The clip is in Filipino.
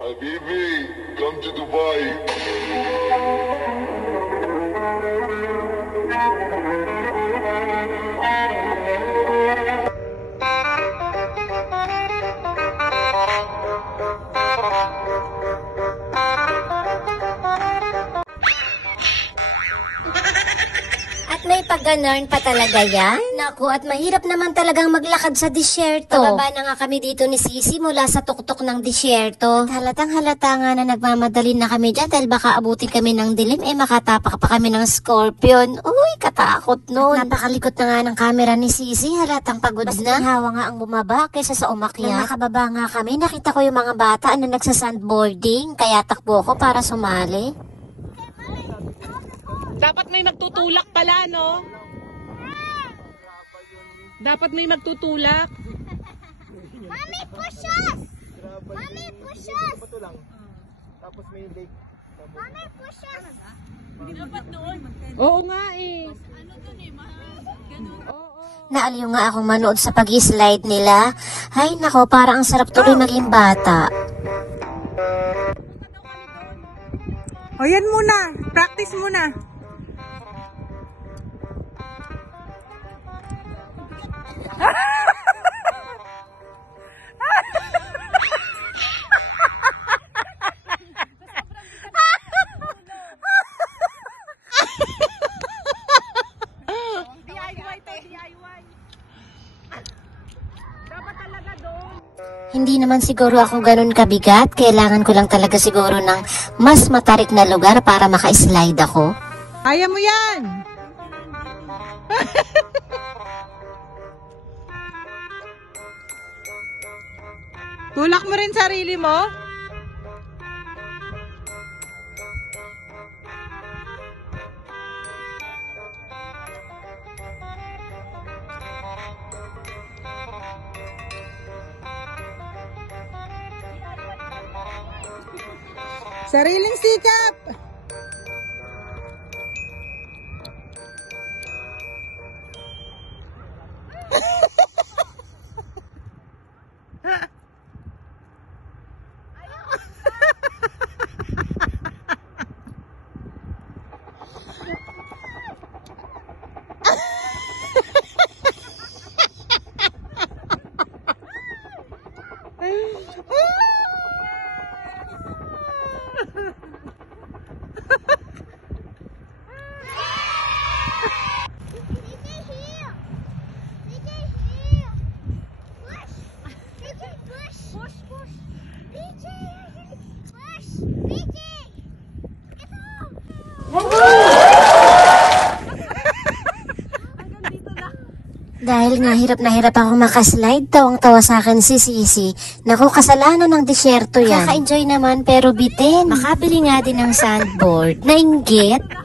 Habibi, come to Dubai. At may pag-ganorn pa talaga yan? Naku, at mahirap naman talagang maglakad sa disyerto. Pababa na nga kami dito ni Sisi mula sa tuktok ng disyerto. At halatang halata nga na nagmamadali na kami dyan dahil baka abutin kami ng dilim, makatapak pa kami ng scorpion. Uy, katakot nun. At napakalikot na nga ng camera ni Sisi, halatang pagod na. Mas hawa nga ang bumaba kaysa sa umakyat. Nang nakababa nga kami, nakita ko yung mga bata na nagsasandboarding, kaya takbo ko para sumali. Dapat may magtutulak pala, no? Dapat may magtutulak. Mami, push us! Mami, push us! Tapos may lake. Mami, push us! Dapat doon. Oo nga eh. Naaliw nga akong manood sa pag-slide nila. Ay nako, parang ang sarap tuloy maging bata. O yan muna. Practice muna. Hindi naman siguro ako ganun kabigat. Kailangan ko lang talaga siguro ng mas matarik na lugar para maka-slide ako. Kaya mo yan! Tulak mo rin sarili mo? Sariling sikap! Dahil nga hirap na hirap ako makaslide, tawang-tawa sa akin si Sisi. Naku, kasalanan ng disyerto yan. Kaka-enjoy naman pero bitin. Makabili nga din ng sandboard. Nainggit.